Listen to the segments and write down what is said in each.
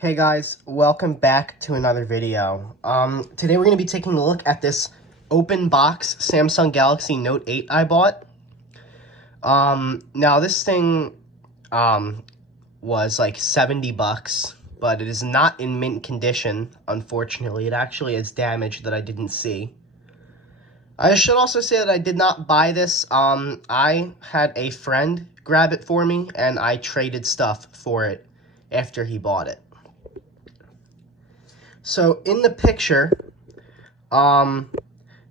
Hey guys, welcome back to another video. Today we're going to be taking a look at this open box Samsung Galaxy Note 8 I bought. Now this thing, was like 70 bucks, but it is not in mint condition, unfortunately. It actually has damage that I didn't see. I should also say that I did not buy this. I had a friend grab it for me, and I traded stuff for it after he bought it. So in the picture,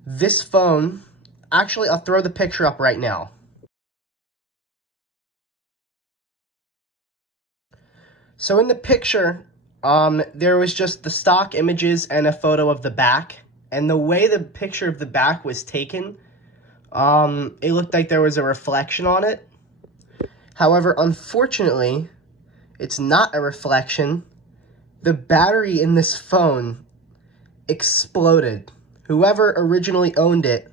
this phone, actually, I'll throw the picture up right now. So in the picture, there was just the stock images and a photo of the back. And the way the picture of the back was taken, it looked like there was a reflection on it. However, unfortunately, it's not a reflection. The battery in this phone exploded. Whoever originally owned it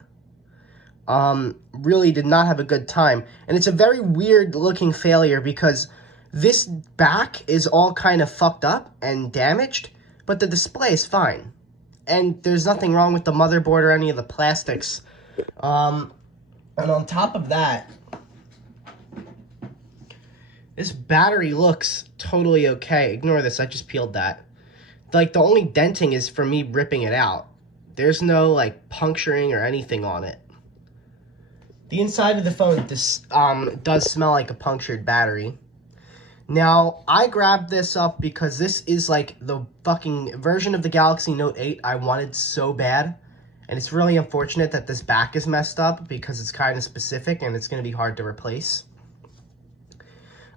really did not have a good time. And it's a very weird looking failure because this back is all kind of fucked up and damaged, but the display is fine. And there's nothing wrong with the motherboard or any of the plastics. And on top of that, this battery looks totally okay. Ignore this, I just peeled that. Like, the only denting is for me ripping it out. There's no, like, puncturing or anything on it. The inside of the phone does smell like a punctured battery. Now, I grabbed this up because this is, like, the fucking version of the Galaxy Note 8 I wanted so bad. And it's really unfortunate that this back is messed up because it's kind of specific and it's going to be hard to replace.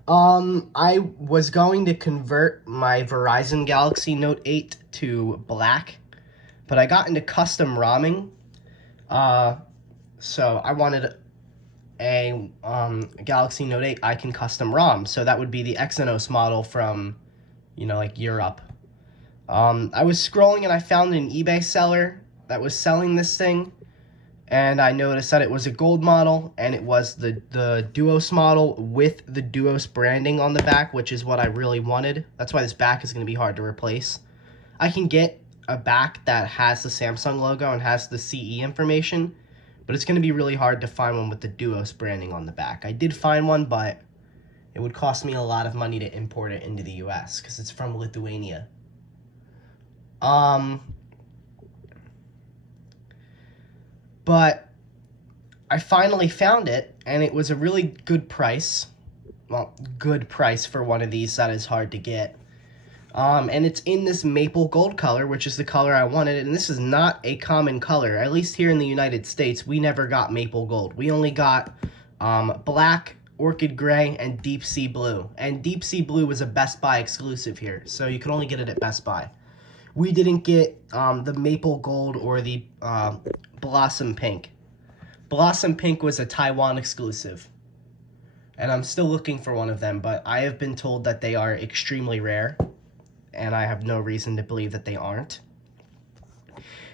I was going to convert my Verizon Galaxy Note 8 to black, but I got into custom ROMing, so I wanted a Galaxy Note 8 I can custom ROM, so that would be the Exynos model from, like Europe. I was scrolling and I found an eBay seller that was selling this thing, and I noticed that it was a gold model, and it was the Duos model with the Duos branding on the back, which is what I really wanted. That's why this back is going to be hard to replace. I can get a back that has the Samsung logo and has the CE information, but it's going to be really hard to find one with the Duos branding on the back. I did find one, but it would cost me a lot of money to import it into the US because it's from Lithuania. But I finally found it, and it was a really good price. Well, good price for one of these that is hard to get. And it's in this maple gold color, which is the color I wanted. And this is not a common color. At least here in the United States, we never got maple gold. We only got black, orchid gray, and deep sea blue. And deep sea blue was a Best Buy exclusive here, so you could only get it at Best Buy. We didn't get the maple gold or the blossom pink. Blossom pink was a Taiwan exclusive, and I'm still looking for one of them, but I have been told that they are extremely rare, and I have no reason to believe that they aren't.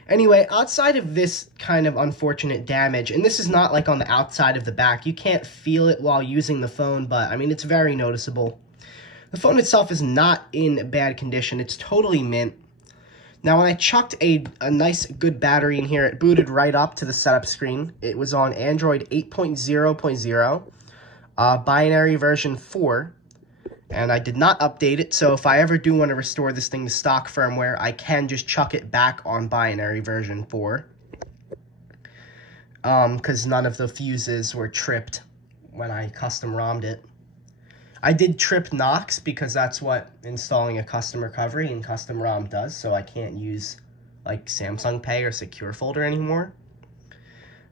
Anyway, outside of this kind of unfortunate damage, and this is not like on the outside of the back, you can't feel it while using the phone, but I mean, it's very noticeable. The phone itself is not in bad condition. It's totally mint. Now, when I chucked a nice, good battery in here, it booted right up to the setup screen. It was on Android 8.0.0, binary version 4, and I did not update it, so if I ever do want to restore this thing to stock firmware, I can just chuck it back on binary version 4, because none of the fuses were tripped when I custom ROM'd it. I did trip Knox because that's what installing a custom recovery and custom ROM does, so I can't use like Samsung Pay or Secure Folder anymore.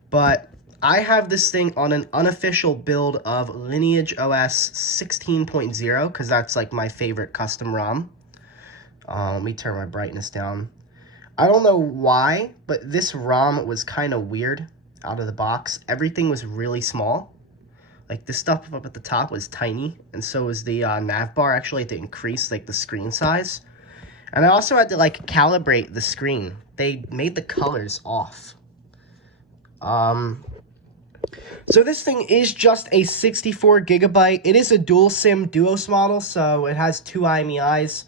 But I have this thing on an unofficial build of Lineage OS 16.0 because that's like my favorite custom ROM. Let me turn my brightness down. I don't know why, but this ROM was kind of weird out of the box. Everything was really small. Like, this stuff up at the top was tiny, and so was the nav bar. Actually, to increase, like, the screen size. And I also had to, like, calibrate the screen. They made the colors off. So this thing is just a 64 gigabyte. It is a dual SIM Duos model, so it has two IMEIs.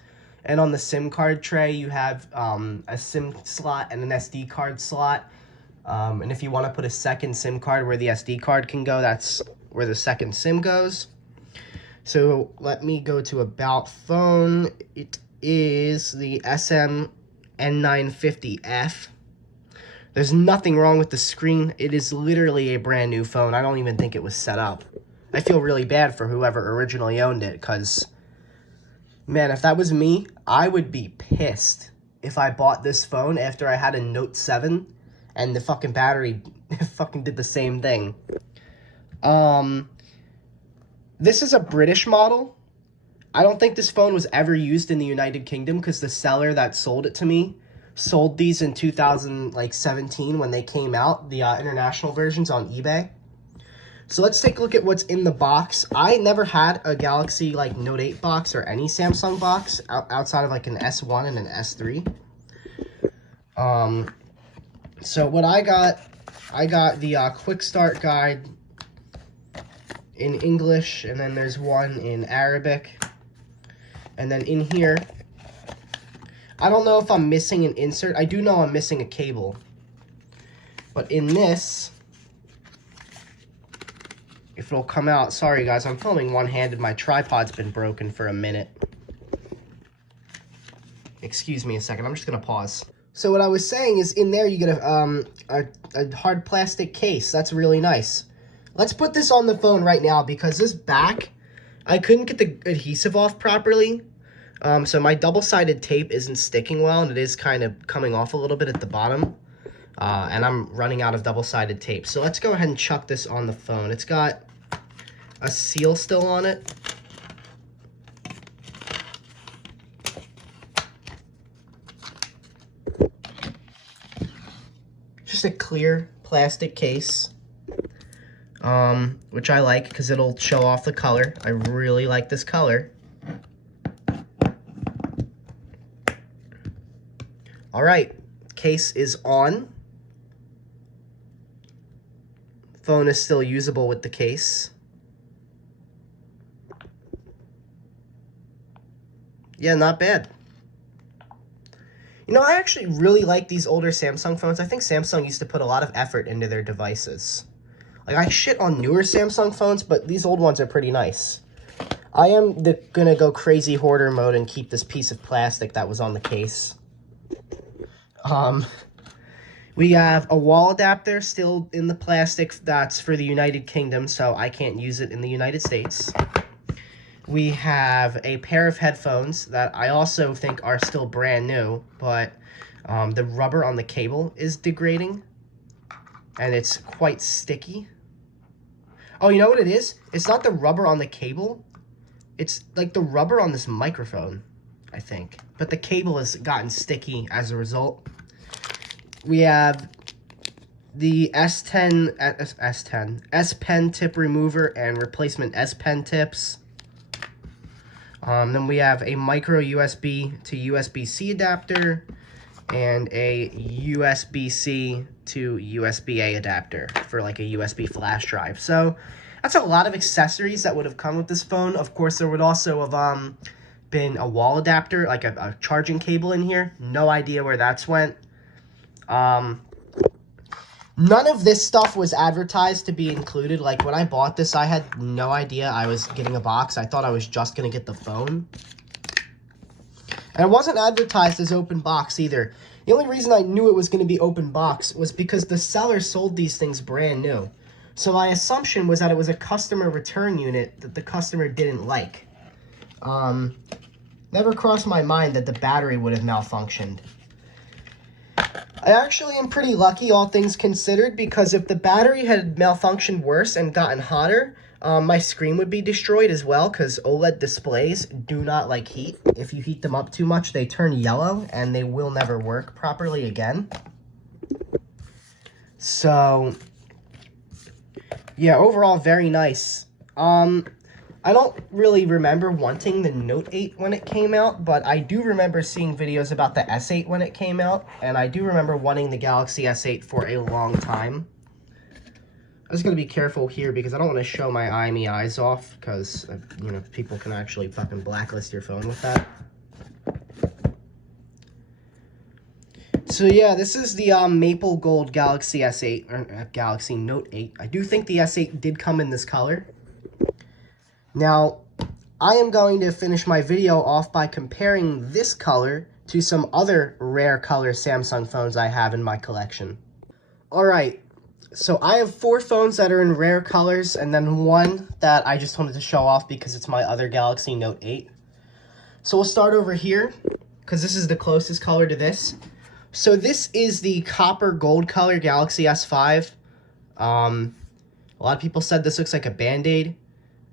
And on the SIM card tray, you have a SIM slot and an SD card slot. And if you want to put a second SIM card where the SD card can go, that's where the second SIM goes. So let me go to About Phone. It is the SM-N950F. There's nothing wrong with the screen. It is literally a brand new phone. I don't even think it was set up. I feel really bad for whoever originally owned it, because, man, if that was me, I would be pissed if I bought this phone after I had a Note 7 and the fucking battery fucking did the same thing. This is a British model. I don't think this phone was ever used in the United Kingdom, because the seller that sold it to me sold these in 2017 when they came out, the international versions on eBay. So let's take a look at what's in the box. I never had a Galaxy like Note 8 box or any Samsung box outside of like an S1 and an S3. So what I got the quick start guide in English, and then there's one in Arabic. And then in here, I don't know if I'm missing an insert. I do know I'm missing a cable. But in this, if it'll come out, sorry guys, I'm filming one-handed. My tripod's been broken for a minute. Excuse me a second, I'm just gonna pause. So what I was saying is, in there you get a hard plastic case. That's really nice. Let's put this on the phone right now, because this back, I couldn't get the adhesive off properly. So my double-sided tape isn't sticking well, and it is kind of coming off a little bit at the bottom. And I'm running out of double-sided tape. So let's go ahead and chuck this on the phone. It's got a seal still on it. Just a clear plastic case, which I like because it'll show off the color. I really like this color. All right, case is on. Phone is still usable with the case. Yeah, not bad. You know, I actually really like these older Samsung phones. I think Samsung used to put a lot of effort into their devices. Like, I shit on newer Samsung phones, but these old ones are pretty nice. I am gonna go crazy hoarder mode and keep this piece of plastic that was on the case. We have a wall adapter still in the plastic that's for the United Kingdom, so I can't use it in the United States. We have a pair of headphones that I also think are still brand new, but the rubber on the cable is degrading, and it's quite sticky. Oh, you know what it is? It's not the rubber on the cable. It's like the rubber on this microphone, I think. But the cable has gotten sticky as a result. We have the S Pen tip remover and replacement S Pen tips. Then we have a micro USB to USB-C adapter and a USB-C to USB-A adapter for like a USB flash drive. So that's a lot of accessories that would have come with this phone. Of course, there would also have been a wall adapter, like a charging cable in here. No idea where that's went. None of this stuff was advertised to be included. Like, when I bought this, I had no idea I was getting a box. I thought I was just going to get the phone. And it wasn't advertised as open box either. The only reason I knew it was going to be open box was because the seller sold these things brand new. So my assumption was that it was a customer return unit that the customer didn't like. Never crossed my mind that the battery would have malfunctioned. I actually am pretty lucky, all things considered, because if the battery had malfunctioned worse and gotten hotter, my screen would be destroyed as well, because OLED displays do not like heat. If you heat them up too much, they turn yellow, and they will never work properly again. So, yeah, overall, very nice. I don't really remember wanting the Note 8 when it came out, but I do remember seeing videos about the S8 when it came out, and I do remember wanting the Galaxy S8 for a long time. I'm just going to be careful here because I don't want to show my eyes off, because, you know, people can actually fucking blacklist your phone with that. So yeah, this is the maple gold Galaxy S8 or Galaxy Note 8. I do think the S8 did come in this color. Now, I am going to finish my video off by comparing this color to some other rare color Samsung phones I have in my collection. Alright, so I have 4 phones that are in rare colors, and then one that I just wanted to show off because it's my other Galaxy Note 8. So we'll start over here, because this is the closest color to this. So this is the copper gold color Galaxy S5. A lot of people said this looks like a Band-Aid.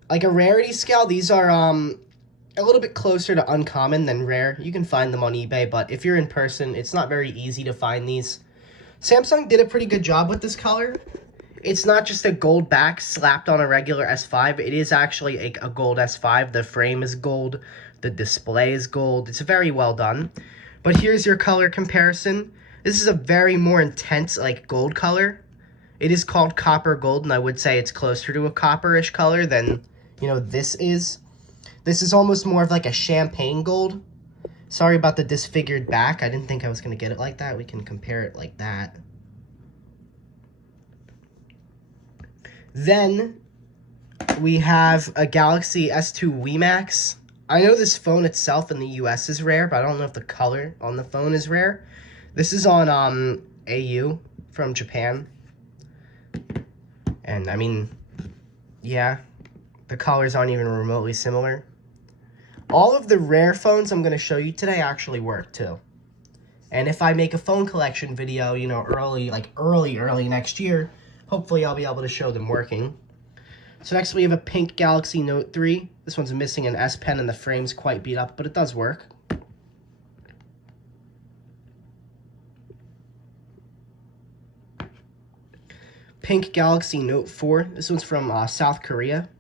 Like a rarity scale, these are a little bit closer to uncommon than rare. You can find them on eBay, but if you're in person, it's not very easy to find these. Samsung did a pretty good job with this color. It's not just a gold back slapped on a regular S5. It is actually a gold S5. The frame is gold. The display is gold. It's very well done. But here's your color comparison. This is a very more intense, like, gold color. It is called copper gold, and I would say it's closer to a copperish color than, you know, this is. This is almost more of like a champagne gold. Sorry about the disfigured back. I didn't think I was going to get it like that. We can compare it like that. Then we have a Galaxy S2 WiMAX. I know this phone itself in the US is rare, but I don't know if the color on the phone is rare. This is on AU from Japan. And I mean, yeah, the colors aren't even remotely similar. All of the rare phones I'm going to show you today actually work too. And if I make a phone collection video, you know, early next year, hopefully I'll be able to show them working. So next we have a pink Galaxy Note 3. This one's missing an S Pen and the frame's quite beat up, but it does work. Pink Galaxy Note 4. This one's from South Korea.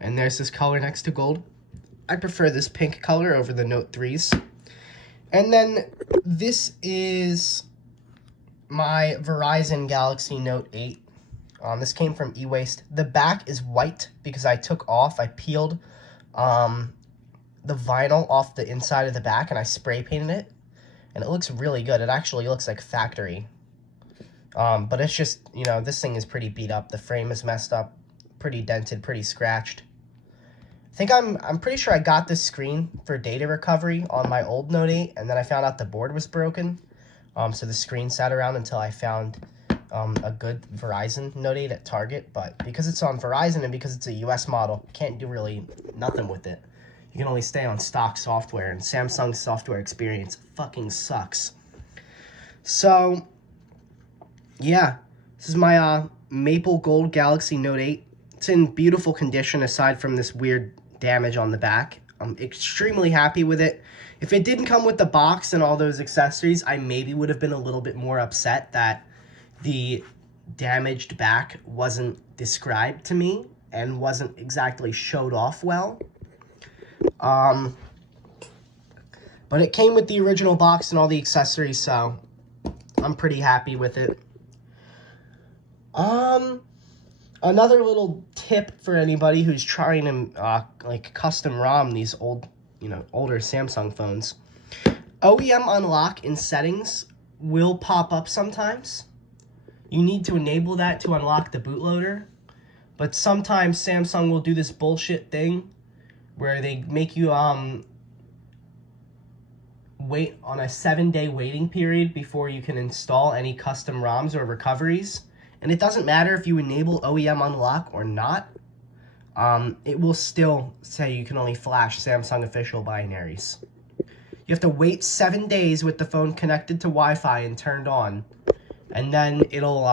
And there's this color next to gold. I prefer this pink color over the Note 3s. And then this is my Verizon Galaxy Note 8. This came from eWaste. The back is white because I peeled the vinyl off the inside of the back and I spray painted it. And it looks really good. It actually looks like factory. But it's just, you know, this thing is pretty beat up. The frame is messed up, pretty dented, pretty scratched. I'm pretty sure I got this screen for data recovery on my old Note 8, and then I found out the board was broken. So the screen sat around until I found a good Verizon Note 8 at Target. But because it's on Verizon and because it's a US model, can't do really nothing with it. You can only stay on stock software, and Samsung's software experience fucking sucks. So, yeah, this is my maple gold Galaxy Note 8. It's in beautiful condition aside from this weird damage on the back. I'm extremely happy with it. If it didn't come with the box and all those accessories, I maybe would have been a little bit more upset that the damaged back wasn't described to me and wasn't exactly showed off well. But it came with the original box and all the accessories, so I'm pretty happy with it. Another little tip for anybody who's trying to like custom ROM these older Samsung phones. OEM unlock in settings will pop up sometimes. You need to enable that to unlock the bootloader. But sometimes Samsung will do this bullshit thing where they make you wait on a 7-day waiting period before you can install any custom ROMs or recoveries. And it doesn't matter if you enable OEM unlock or not. It will still say you can only flash Samsung official binaries. You have to wait 7 days with the phone connected to Wi-Fi and turned on, and then it'll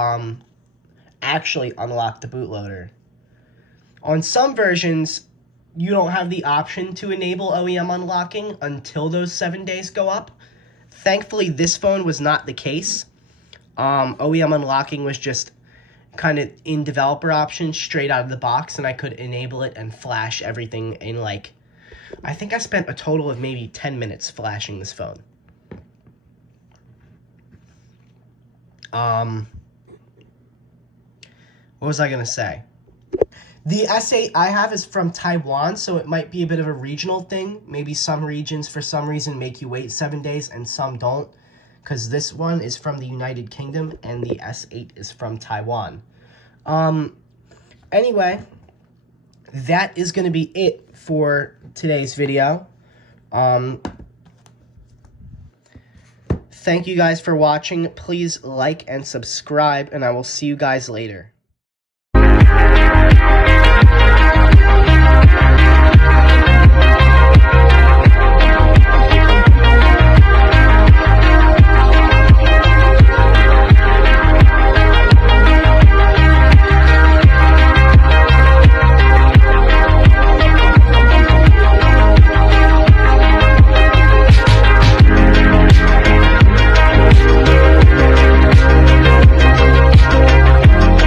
actually unlock the bootloader. On some versions, you don't have the option to enable OEM unlocking until those 7 days go up. Thankfully, this phone was not the case. OEM unlocking was just kind of in developer options straight out of the box, and I could enable it and flash everything in like, I think I spent a total of maybe 10 minutes flashing this phone. What was I gonna say? The S8 I have is from Taiwan, so it might be a bit of a regional thing. Maybe some regions, for some reason, make you wait 7 days and some don't. Because this one is from the United Kingdom and the S8 is from Taiwan. Anyway, that is going to be it for today's video. Thank you guys for watching. Please like and subscribe, and I will see you guys later.